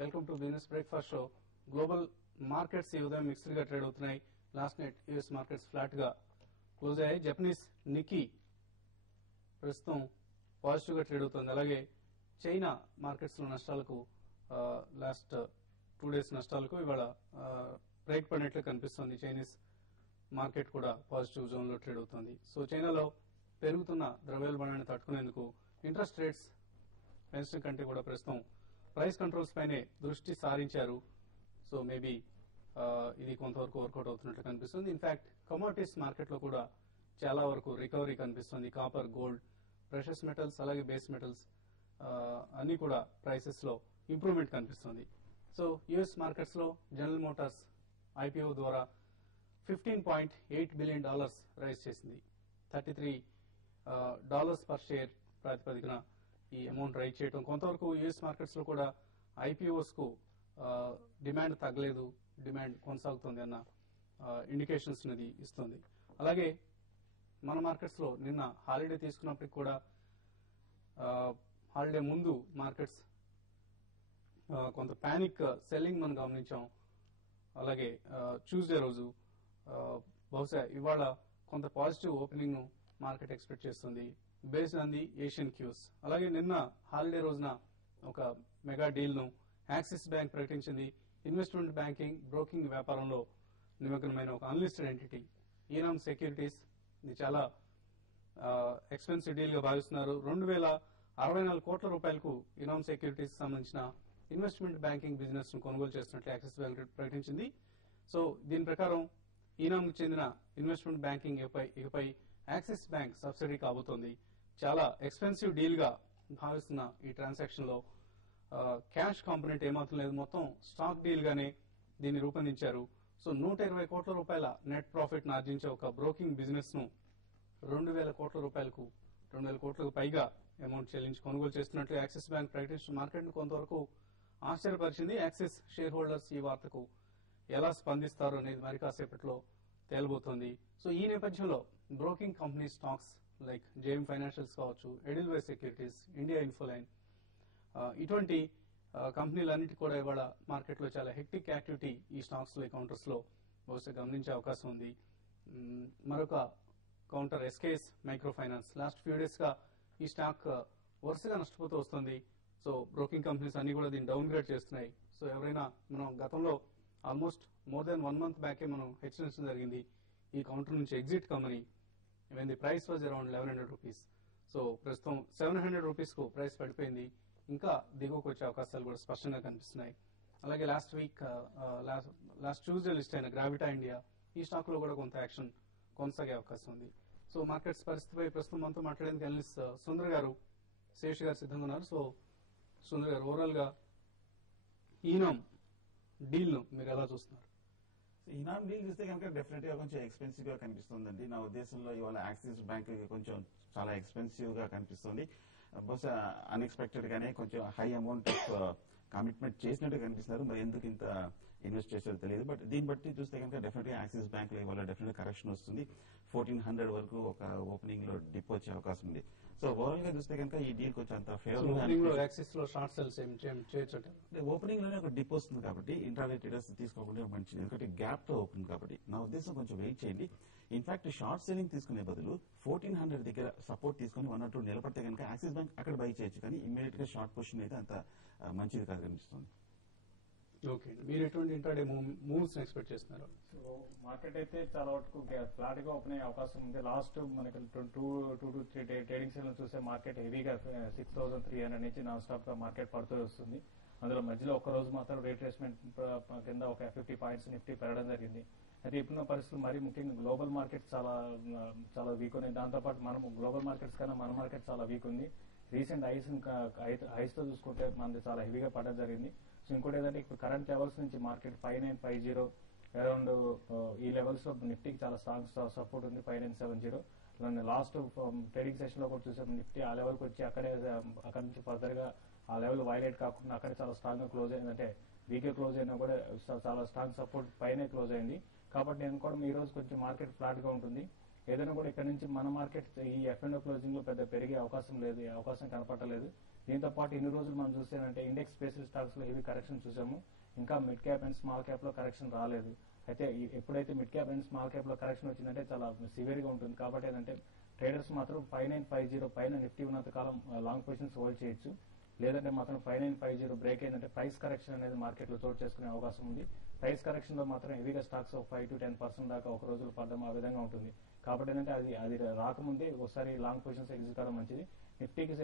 Welcome to business breakfast show. Global markets ఈ ఉదయం mixed గా ట్రేడ్ అవుతున్నాయి. Last night US markets flat గా క్లోజ్ అయ్యాయి. జపనీస్ నిక్కీ ప్రస్తుతం పాజిటివ్ గా ట్రేడ్ అవుతుంది. అలాగే చైనా మార్కెట్స్ లో నష్టాలకు లాస్ట్ 2 days నష్టాలకు ఇవాళ బ్రేక్ పడినట్లు కనిపిస్తుంది. చైనీస్ మార్కెట్ కూడా పాజిటివ్ జోన్ లో ట్రేడ్ అవుతుంది. సో చైనాలో పెరుగుతున్న ద్రవ్యోల్బణాన్ని తట్టుకునేందుకు ఇంట్రెస్ట్ రేట్స్ పెంచడం కంటే కూడా ప్రస్తుతం ప్రైస్ కంట్రోల్స్ పైనే దృష్టి సారించారు. సో మేబీ ఇది కొంతవరకు వర్కౌట్ అవుతున్నట్లు కనిపిస్తుంది. ఇన్ఫాక్ట్ కమోడిటీస్ మార్కెట్ లో కూడా చాలా వరకు రికవరీ కనిపిస్తుంది. కాపర్, గోల్డ్, ప్రెషస్ మెటల్స్ అలాగే బేస్ మెటల్స్ అన్ని కూడా ప్రైసెస్ లో ఇంప్రూవ్మెంట్ కనిపిస్తుంది. సో యుఎస్ మార్కెట్స్ లో జనరల్ మోటార్స్ ఐపీఓ ద్వారా $15.8 బిలియన్ రైజ్ చేసింది. $33 పర్ షేర్ ప్రాతిపదికన ఈ అమౌంట్ రైజ్ చేయడం కొంతవరకు యుఎస్ మార్కెట్స్ లో కూడా ఐపీఓస్ కు డిమాండ్ తగ్గలేదు, డిమాండ్ కొనసాగుతుంది అన్న ఇండికేషన్స్ అనేది ఇస్తుంది. అలాగే మన మార్కెట్స్ లో నిన్న హాలిడే తీసుకున్నప్పటికి కూడా హాలిడే ముందు మార్కెట్స్ కొంత పానిక్ సెల్లింగ్ మనం గమనించాం. అలాగే ట్యూస్డే రోజు బహుశా ఇవాళ కొంత పాజిటివ్ ఓపెనింగ్ మార్కెట్ ఎక్స్పెక్ట్ చేస్తుంది based on the Asian cues. అలాగే నిన్న హాలిడే రోజున ఒక మెగా డీల్ ను యాక్సిస్ బ్యాంక్ ప్రకటించింది. ఇన్వెస్ట్మెంట్ బ్యాంకింగ్, బ్రోకింగ్ వ్యాపారంలో నిమగ్నమైన ఒక అన్లిస్టెడ్ ఎంటిటీ ఈనామ్ సెక్యూరిటీస్. ఇది చాలా ఎక్స్పెన్సివ్ డీల్ గా భావిస్తున్నారు. 2064 కోట్ల రూపాయలకు ఈనామ్ సెక్యూరిటీస్ సంబంధించిన ఇన్వెస్ట్మెంట్ బ్యాంకింగ్ బిజినెస్ ను కొనుగోలు చేస్తున్నట్లు యాక్సిస్ బ్యాంక్ ప్రకటించింది. సో దీని ప్రకారం ఈనామ్ చెందిన ఇన్వెస్ట్మెంట్ బ్యాంకింగ్ ఇకపై యాక్సిస్ బ్యాంక్ సబ్సిడీ కాబోతోంది. చాలా ఎక్స్పెన్సివ్ డీల్ గా భావిస్తున్న ఈ ట్రాన్సాక్షన్ లో క్యాష్ కాంపోనెంట్ ఏమాత్రం లేదు. మొత్తం స్టాక్ డీల్ గానే దీన్ని రూపొందించారు. సో 120 కోట్ల రూపాయల నెట్ ప్రాఫిట్ ఆర్జించే ఒక బ్రోకింగ్ బిజినెస్ ను 2,000 కోట్ల రూపాయలకు 2,000 కోట్లకు పైగా అమౌంట్ చెల్లించి కొనుగోలు చేస్తున్నట్లు యాక్సిస్ బ్యాంక్ ప్రకటించిన మార్కెట్ ను కొంతవరకు ఆశ్చర్యపరిచింది. యాక్సిస్ షేర్ హోల్డర్స్ ఈ వార్తకు ఎలా స్పందిస్తారు అనేది మరి కాసేపట్లో తేలబోతోంది. సో ఈ నేపథ్యంలో broking company stocks like JM financials కావచ్చు, ఎడిల్వైస్ సెక్యూరిటీస్, ఇండియా ఇన్ఫోలైన్ ఇటువంటి కంపెనీలన్నిటి కూడా ఇవాళ మార్కెట్ లో చాలా హెక్టిక్ యాక్టివిటీ ఈ స్టాక్స్ లో కౌంటర్స్ లో బహుశా గమనించే అవకాశం ఉంది. మరొక counter SKS micro finance last few days గా ఈ స్టాక్ వరుసగా నష్టపోతూ వస్తుంది. సో బ్రోకింగ్ కంపెనీస్ అన్ని కూడా దీన్ని డౌన్ గ్రేడ్ చేస్తున్నాయి. సో ఎవరైనా మనం గతంలో ఆల్మోస్ట్ మోర్ దెన్ 1 month బ్యాకే మనం హెచ్చరించడం జరిగింది ఈ కౌంటర్ నుంచి ఎగ్జిట్ కమని. Even the price was around 1,100 rupees. So ప్రస్తుతం 700 రూపీస్ కు ప్రైస్ పడిపోయింది. ఇంకా దిగువకు వచ్చే అవకాశాలు కూడా స్పష్టంగా కనిపిస్తున్నాయి. అలాగే లాస్ట్ ట్యూస్డే లిస్ట్ అయిన గ్రావిటా ఇండియా ఈ స్టాక్ లో కూడా కొంత యాక్షన్ కొనసాగే అవకాశం ఉంది. సో మార్కెట్స్ పరిస్థితిపై ప్రస్తుతం మనతో మాట్లాడేందుకు అనలిస్ట్ సుందర్ గారు, శేష్ గారు సిద్ధంగా ఉన్నారు. సో సుందర్ గారు, ఓవరాల్ గా ఈనామ్ డీల్ ను మీరు ఎలా చూస్తున్నారు? ఈనామ్ డీల్ చూస్తే కనుక డెఫినెట్ గా కొంచెం ఎక్స్పెన్సివ్ గా కనిపిస్తుందండి. నా ఉద్దేశంలో ఇవాళ యాక్సిస్ బ్యాంక్ కొంచెం చాలా ఎక్స్పెన్సివ్ గా కనిపిస్తుంది. బహుశా అన్ఎక్స్పెక్టెడ్ గానే కొంచెం హై అమౌంట్ ఆఫ్ కమిట్మెంట్ చేసినట్టు కనిపిస్తున్నారు. మరి ఎందుకు ఇంత ఇన్వెస్ట్ చేసేదో తెలియదు. బట్ దీన్ని బట్టి చూస్తే కనుక డెఫినెట్ గా యాక్సిస్ బ్యాంక్ లో ఇవాళ డెఫినెట్ కరెక్షన్ వస్తుంది. 1400 వరకు ఒక ఓపెనింగ్ లో డిప్ వచ్చే అవకాశం ఉంది. సో ఓవరాల్ గా చూస్తే కనుక ఈ డీల్ కొంచెం అంత ఫేవరబుల్. యాక్సిస్ లో షార్ట్ సెల్స్ ఓపెనింగ్ లోనే ఒక డిప్ వస్తుంది కాబట్టి ఇంట్రాడే ట్రేడర్స్ తీసుకోకుండా మంచిది. ఎందుకంటే గ్యాప్ తో ఓపెన్ కాబట్టి నా ఉద్దేశం కొంచెం వెయిట్ చేయండి. ఇన్ఫాక్ట్ షార్ట్ సెల్లింగ్ తీసుకునే బదులు 1400 దగ్గర సపోర్ట్ తీసుకుని 1 or 2 నిలబడితే కనుక యాక్సిస్ బ్యాంక్ అక్కడ బై చేయొచ్చు. కానీ ఇమ్మీడియట్ గా షార్ట్ పొజిషన్ అయితే అంత మంచిది కాదు కనిపిస్తుంది. ఓకే, మీరు ఎటువంటి ఇంట్రాడే మూవ్స్ ఎక్స్పెక్ట్ చేస్తున్నారు? సో మార్కెట్ అయితే చాలా వరకు ఫ్లాట్ గా ఓపెన్ అయ్యే అవకాశం ఉంది. లాస్ట్ మనకి 2 to 3 ట్రేడింగ్ సెషన్ చూసే మార్కెట్ హెవీగా 6,300 నుంచి నాన్ స్టాప్ గా మార్కెట్ పడుతూ వస్తుంది. అందులో మధ్యలో ఒక రోజు మాత్రం రీట్రేస్మెంట్ కింద ఒక 50 పాయింట్స్ నిఫ్టీ పెరగడం జరిగింది. అయితే ఇప్పుడున్న పరిస్థితులు మరీ ముఖ్యంగా గ్లోబల్ మార్కెట్ చాలా వీక్ ఉంది. దాంతోపాటు మనం గ్లోబల్ మార్కెట్స్ కన్నా మన మార్కెట్ చాలా వీక్ ఉంది. రీసెంట్ హైస్ తో చూసుకుంటే మనది చాలా హెవీగా పడడం జరిగింది. సో ఇంకోటి ఏంటంటే ఇప్పుడు కరెంట్ లెవెల్స్ నుంచి మార్కెట్ 5950 అరౌండ్ ఈ లెవెల్స్ లో నిఫ్టీకి చాలా స్ట్రాంగ్ సపోర్ట్ ఉంది. 5970 లాస్ట్ ట్రేడింగ్ సెషన్ లో కూడా చూసాం నిఫ్టీ ఆ లెవెల్ కి వచ్చి అక్కడ నుంచి ఫర్దర్ గా ఆ లెవెల్ వైలేట్ కాకుండా అక్కడ చాలా స్ట్రాంగ్ గా క్లోజ్ అయింది. అంటే వీకే క్లోజ్ అయినా కూడా చాలా స్ట్రాంగ్ సపోర్ట్ పైనే క్లోజ్ అయింది. కాబట్టి నేను కూడా ఈ రోజు కొంచెం మార్కెట్ ఫ్లాట్ గా ఉంటుంది. ఏదైనా కూడా ఇక్కడ నుంచి మన మార్కెట్ ఈ F&O క్లోజింగ్ లో పెద్ద పెరిగే అవకాశం లేదు, అవకాశం కనపడలేదు. దీంతో పాటు ఇన్ని రోజులు మనం చూస్తేనంటే ఇండెక్స్ బేస్డ్ స్టాక్స్ లో హెవీ కరెక్షన్ చూసాము. ఇంకా mid cap and small cap లో కరెక్షన్ రాలేదు. అయితే ఎప్పుడైతే mid cap and small cap లో కరెక్షన్ వచ్చిందంటే చాలా సివియర్ గా ఉంటుంది. కాబట్టి ఏంటంటే ట్రేడర్స్ మాత్రం 5950 పైన నిఫ్టీ ఉన్నంత కాలం లాంగ్ పొజిషన్స్ హోల్డ్ చేయొచ్చు. లేదంటే మాత్రం 5950 బ్రేక్ అయిందంటే ప్రైస్ కరెక్షన్ అనేది మార్కెట్ లో చోటు చేసుకునే అవకాశం ఉంది. ప్రైస్ కరెక్షన్ లో మాత్రం హెవీగా స్టాక్స్ 5 to 10% దాకా ఒక రోజులు పడడం ఆ విధంగా ఉంటుంది. కాబట్టి ఏంటంటే అది రాకముందే ఒకసారి లాంగ్ పొజిషన్స్ ఎగ్జిట్ కావడం మంచిది. నిఫ్టీకి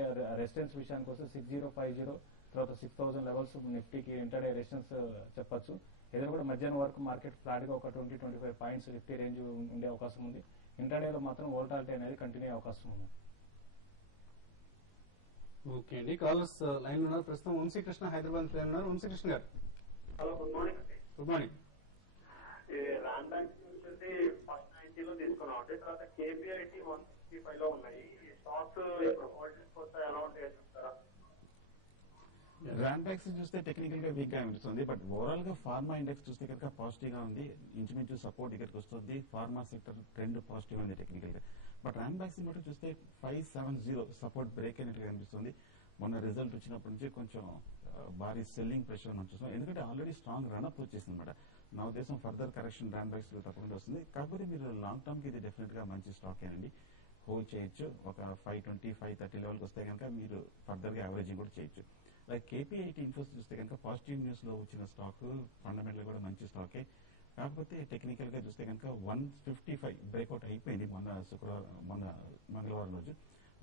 రెసిస్టెన్స్ విషయానికి వస్తే 6050 తర్వాత 6000 లెవెల్స్ నిఫ్టీకి ఇంటర్డే రెసిస్టెన్స్ చెప్పొచ్చు. ఏదైనా కూడా మధ్యాహ్నం వరకు మార్కెట్ ఫ్లాట్ గా ఒక 20-25 పాయింట్స్ నిఫ్టీ రేంజ్ ఉండే అవకాశం ఉంది. ఇంటర్డేలో మాత్రం వోల్టాలిటీ అనేది కంటిన్యూ అయ్యే అవకాశం ఉంది. ఓకే అండి, కాలర్స్ లైన్ లో ఉన్నారు. ప్రస్తుతం వంశీకృష్ణ హైదరాబాద్ లైన్ ఉన్నారు. వంశీకృష్ణ గారు hello, good morning. Good morning. రాన్ బ్యాంక్ వచ్చేసి ఫస్ట్ 90 లో తీసుకున్నాం అండి. తర్వాత కేబిఐటి 165 లో ఉన్నాయి. స్టాక్స్ ఇప్పుడు హోల్డ్ చేసుకోవచ్చా, ఎలా ఉంటాయో చెప్తారా? రాంటాక్స్ చూస్తే టెక్నికల్ గా వీక్ గా అనిపిస్తుంది. బట్ ఓవరాల్ గా ఫార్మా ఇండెక్స్ చూస్తే కనుక పాజిటివ్ గా ఉంది. ఇంచుమించు సపోర్ట్ ఇక్కడికి వస్తుంది. ఫార్మా సెక్టర్ ట్రెండ్ పాజిటివ్ ఉంది టెక్నికల్ గా. బట్ రాంటాక్స్ మటు చూస్తే 570 సపోర్ట్ బ్రేక్ అయినట్టుగా అనిపిస్తుంది. మొన్న రిజల్ట్ వచ్చినప్పటి నుంచి కొంచెం భారీ సెల్లింగ్ ప్రెషర్ మనం చూస్తాం. ఎందుకంటే ఆల్రెడీ స్ట్రాంగ్ రన్అప్ వచ్చేసింది అనమాట. నా ఉద్దేశం ఫర్దర్ కరెక్షన్ రాంటాక్స్ తప్పకుండా వస్తుంది. కాకపోతే మీరు లాంగ్ టర్మ్ కి ఇది డెఫినెట్ గా మంచి స్టాక్ అండి, హోల్డ్ చేయొచ్చు. ఒక 520, 530 లెవెల్కి వస్తే కనుక మీరు ఫర్దర్ గా యావరేజింగ్ కూడా చేయొచ్చు. లైక్ కేపీఐటీ ఇన్ఫోస్ చూస్తే కనుక పాజిటివ్ న్యూస్ లో వచ్చిన స్టాక్ ఫండమెంటల్ కూడా మంచి స్టాకే. కాకపోతే టెక్నికల్ గా చూస్తే కనుక 155 బ్రేక్అవుట్ అయిపోయింది మొన్న మంగళవారం రోజు.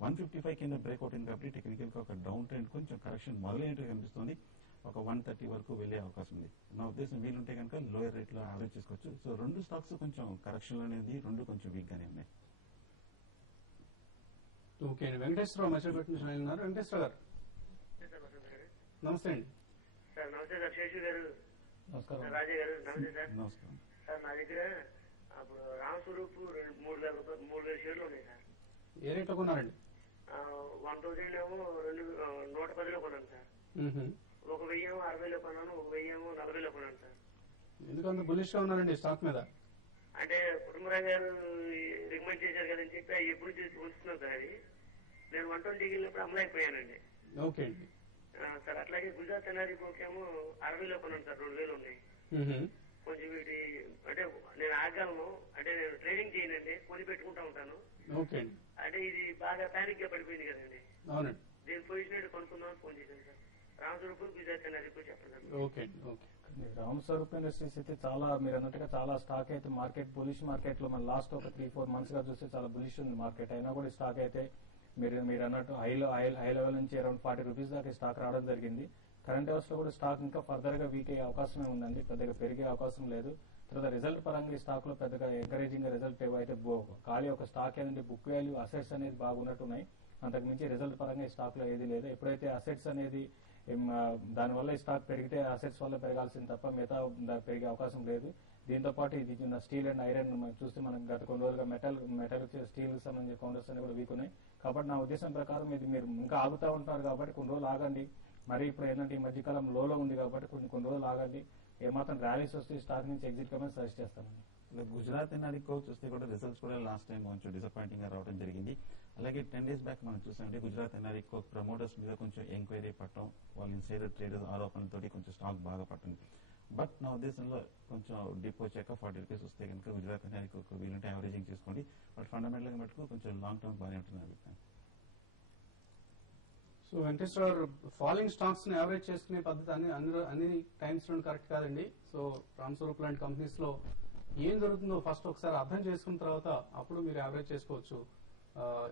155 కింద బ్రేక్అవుట్ అయింది కాబట్టి టెక్నికల్ గా ఒక డౌన్ ట్రెండ్ కొంచెం కరెక్షన్ మొదలైనట్టు కనిపిస్తుంది. ఒక 130 వరకు వెళ్లే అవకాశం ఉంది. నా ఉద్దేశం వీలుంటే కనుక లోయర్ రేట్ లో యావరేజ్ చేసుకోవచ్చు. సో రెండు స్టాక్స్ కొంచెం కరెక్షన్ అనేది రెండు కొంచెం వీక్ గానే ఉన్నాయి. ఓకే అండి, వెంకటేశ్వరరావు మచిలీపట్నం లైన్ ఉన్నారు. వెంకటేశ్వర గారు నమస్తే అండి. సార్ నమస్తే సార్, శేషు గారు, నమస్కారం. రాజా గారు నమస్తే సార్. నమస్కారం. సార్ నా దగ్గర అప్పుడు రామ్ స్వరూప్ 3,000 షేర్లు ఉన్నాయి సార్. ఏ రేట్లో కొన్నారండి? 1000 ఏమో 110లో కొన్నాను సార్. 1000 ఏమో 60లో కొన్నాను, 1000 ఏమో 40లో కొన్నాను సార్. ఎందుకంత బులిష్ గా ఉన్నారండి స్టాక్ మీద? అంటే కుటుంబరావు గారు రికమెండ్ చేశారు కదని చెప్పి అవి ఎప్పుడు ఉంచుతున్నాం సార్. అది నేను 120 వెళ్ళినప్పుడు అమలైపోయానండి. ఓకే అండి సార్. అట్లాగే గుజరాత్ ఎన్ఆర్ఈ కోకేమో 60లో కొన్నాను సార్, 2000 ఉన్నాయి. కొంచెం వీటి అంటే నేను ఆగలను, అంటే నేను ట్రేడింగ్ చేయనండి, కొని పెట్టుకుంటా ఉంటాను. ఓకే అండి. అంటే ఇది బాగా ప్యానిక్ గా పడిపోయింది కదండి. అవునండి. దీని పొజిషన్ కొనుక్కుందామని ఫోన్ చేశాను సార్. రామస్వరూప్ గుజరాత్ ఎన్ఆర్ఈ చెప్పండి. ఓకే అండి. ఓకే. రామ్ స్వరూప్ ఇండస్ట్రీస్ అయితే చాలా మీరు అన్నట్టుగా చాలా స్టాక్ అయితే మార్కెట్ బులిష్ మార్కెట్ లో మన లాస్ట్ ఒక 3-4 మంత్స్ గా చూస్తే చాలా బులిష్ ఉంది మార్కెట్. అయినా కూడా స్టాక్ అయితే మీరు అన్నట్టు హై లెవెల్ నుంచి అరౌండ్ 40 రూపీస్ దాకా స్టాక్ రావడం జరిగింది. కరెంట్ అవర్స్ లో కూడా స్టాక్ ఇంకా ఫర్దర్ గా వీక్ అయ్యే అవకాశమే ఉందండి, పెద్దగా పెరిగే అవకాశం లేదు. తర్వాత రిజల్ట్ పరంగా ఈ స్టాక్ లో పెద్దగా ఎంకరేజింగ్ రిజల్ట్ ఏవైతే ఖాళీ ఒక స్టాక్ ఏంటంటే బుక్ వాల్యూ అసెట్స్ అనేది బాగున్నట్టున్నాయి. అంతకు మించి రిజల్ట్ పరంగా ఈ స్టాక్ లో ఏది లేదు. ఎప్పుడైతే అసెట్స్ అనేది దానివల్ల ఈ స్టాక్ పెరిగితే అసెట్స్ వల్ల పెరగాల్సింది తప్ప మిగతా పెరిగే అవకాశం లేదు. దీంతో పాటు ఇది స్టీల్ అండ్ ఐరన్ చూస్తే మనం గత కొన్ని రోజులుగా మెటల్ స్టీల్ సంబంధించిన కౌంటర్స్ అన్ని కూడా వీక్ ఉన్నాయి. కాబట్టి నా ఉద్దేశం ప్రకారం ఇది మీరు ఇంకా ఆగుతూ ఉంటారు కాబట్టి కొన్ని రోజులు ఆగండి. మరి ఇప్పుడు ఏంటంటే ఈ మధ్యకాలం లోలో ఉంది కాబట్టి కొన్ని రోజులు ఆగండి. ఏమాత్రం ర్యాలీస్ వస్తే స్టాక్ నుంచి ఎగ్జిట్ కమని సజెస్ట్ చేస్తానండి. గుజరాత్ ఎన్ఆర్ఈకో చూస్తే కూడా రిజల్ట్స్ కూడా లాస్ట్ టైం కొంచెం డిసప్పాయింటింగ్ గా రావడం జరిగింది. అలాగే 10 days బ్యాక్ మనం చూసామంటే గుజరాత్ ఎన్ఆర్ఈకో ప్రమోటర్స్ మీద కొంచెం ఎంక్వైరీ పట్టడం, వాళ్ళ ఇన్సైడర్ ట్రేడర్ ఆరోపణలతో కొంచెం స్టాక్ బాగా పట్టింది. బట్ నా ఉద్దేశంలో కొంచెం డిప్ వచ్చాక 40 రూపీస్ వస్తే కనుక గుజరాత్ ఎన్ఆర్ఈకో వీలుంటే యావరేజింగ్ చేసుకోండి. బట్ ఫండమెంటల్ గా మటుకు కొంచెం లాంగ్ టర్మ్ బాగానే ఉంటుంది అభిప్రాయం. సో వెంకటేశ్వర ఫాలోయింగ్ స్టాక్స్ ని యావరేజ్ చేసుకునే పద్ధతి అన్ని టైమ్స్ లో కరెక్ట్ కాదండి. సో రామ్ స్వరూప్ లాంటి కంపెనీస్ లో ఏం జరుగుతుందో ఫస్ట్ ఒకసారి అర్థం చేసుకున్న తర్వాత అప్పుడు మీరు యావరేజ్ చేసుకోవచ్చు.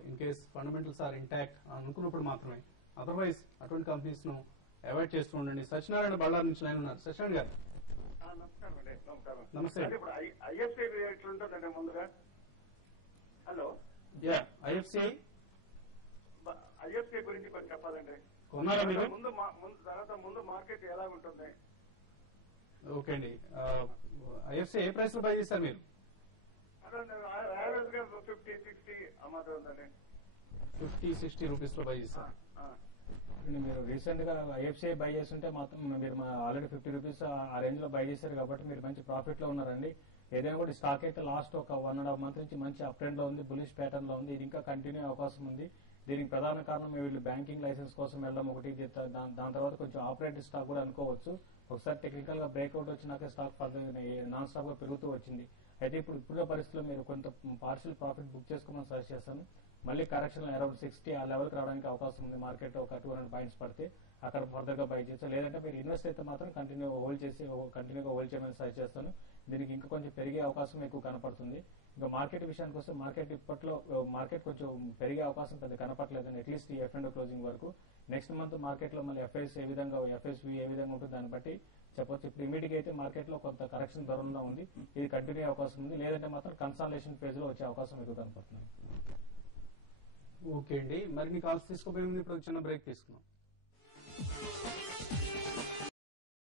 In case fundamentals are intact అనుకున్నప్పుడు మాత్రమే. అదర్వైజ్ అటువంటి కంపెనీస్ ను అవాయిడ్ చేస్తూ ఉండండి. సత్యనారాయణ బళ్ళారి నుంచి లైన్ ఉన్నారు. సత్యనారాయణ గారు నమస్తే. ఐఎఫ్సి ఎట్లుంటుందండి ముందుగా? హలో, ఐఎఫ్సి గురించి కొంచెం చెప్పాలండి. కొన్నారా మీరు? ముందు మార్కెట్ ఎలా ఉంటుంది? ఓకే అండి. ఐఎఫ్సి ఏ ప్రైస్ లో బై చేశారు మీరు? యావరేజ్ గా 50-60 అమ్మాది ఉందండి. 50-60 రూపీస్ లో బై చేశారు. మీరు రీసెంట్ గా ఐఎఫ్సిఐ బై చేస్తుంటే మాత్రం మీరు ఆల్రెడీ 50 రూపీస్ ఆ రేంజ్ లో బై చేశారు కాబట్టి మీరు మంచి ప్రాఫిట్ లో ఉన్నారండి. ఏదైనా కూడా స్టాక్ అయితే లాస్ట్ ఒక 1.5 month నుంచి మంచి అప్ ట్రెండ్ లో ఉంది, బులిష్ ప్యాటర్న్ లో ఉంది. ఇది ఇంకా కంటిన్యూ అవకాశం ఉంది. దీనికి ప్రధాన కారణం వీళ్ళు బ్యాంకింగ్ లైసెన్స్ కోసం వెళ్ళడం ఒకటి, దాని తర్వాత కొంచెం ఆపరేటివ్ స్టాక్ కూడా అనుకోవచ్చు. ఒకసారి టెక్నికల్ గా బ్రేక్అవుట్ వచ్చినాక స్టాక్ నాన్ స్టాప్ గా పెరుగుతూ వచ్చింది. అయితే ఇప్పుడున్న పరిస్థితుల్లో మీరు కొంత పార్షియల్ ప్రాఫిట్ బుక్ చేసుకోమని సజెస్ట్ చేస్తాను. మళ్ళీ కరెక్షన్ అరౌండ్ 60 ఆ లెవెల్కి రావడానికి అవకాశం ఉంది. మార్కెట్ ఒక 200 పాయింట్స్ పడితే అక్కడ ఫర్దర్ గా బై చేయొచ్చు. లేదంటే మీరు ఇన్వెస్ట్ అయితే మాత్రం కంటిన్యూగా హోల్డ్ చేయమని సజెస్ట్ చేస్తాను. దీనికి ఇంకా కొంచెం పెరిగే అవకాశం ఎక్కువ కనపడుతుంది. ఇంకా మార్కెట్ విషయానికి వస్తే మార్కెట్ ఇప్పట్లో మార్కెట్ కొంచెం పెరిగే అవకాశం పెద్ద కనపడలేదు, అట్లీస్ట్ ఈ F&O క్లోజింగ్ వరకు. నెక్స్ట్ మంత్ మార్కెట్ లో మళ్ళీ FSV ఏ విధంగా ఉంటుంది దాన్ని బట్టి చెప్పొచ్చు. ఇప్పుడు ఇమీడియట్ అయితే మార్కెట్ లో కొంత కరెక్షన్ ధరంలో ఉంది, ఇది కంటిన్యూ అవకాశం ఉంది. లేదంటే మాత్రం కన్సాలేషన్ ఫేజ్ లో వచ్చే అవకాశం ఎక్కువ కనపడుతుంది. ఓకే అండి, మరిన్ని కాల్స్ తీసుకోబోయే ముందు ఇప్పుడు చిన్న బ్రేక్ తీసుకుందాం.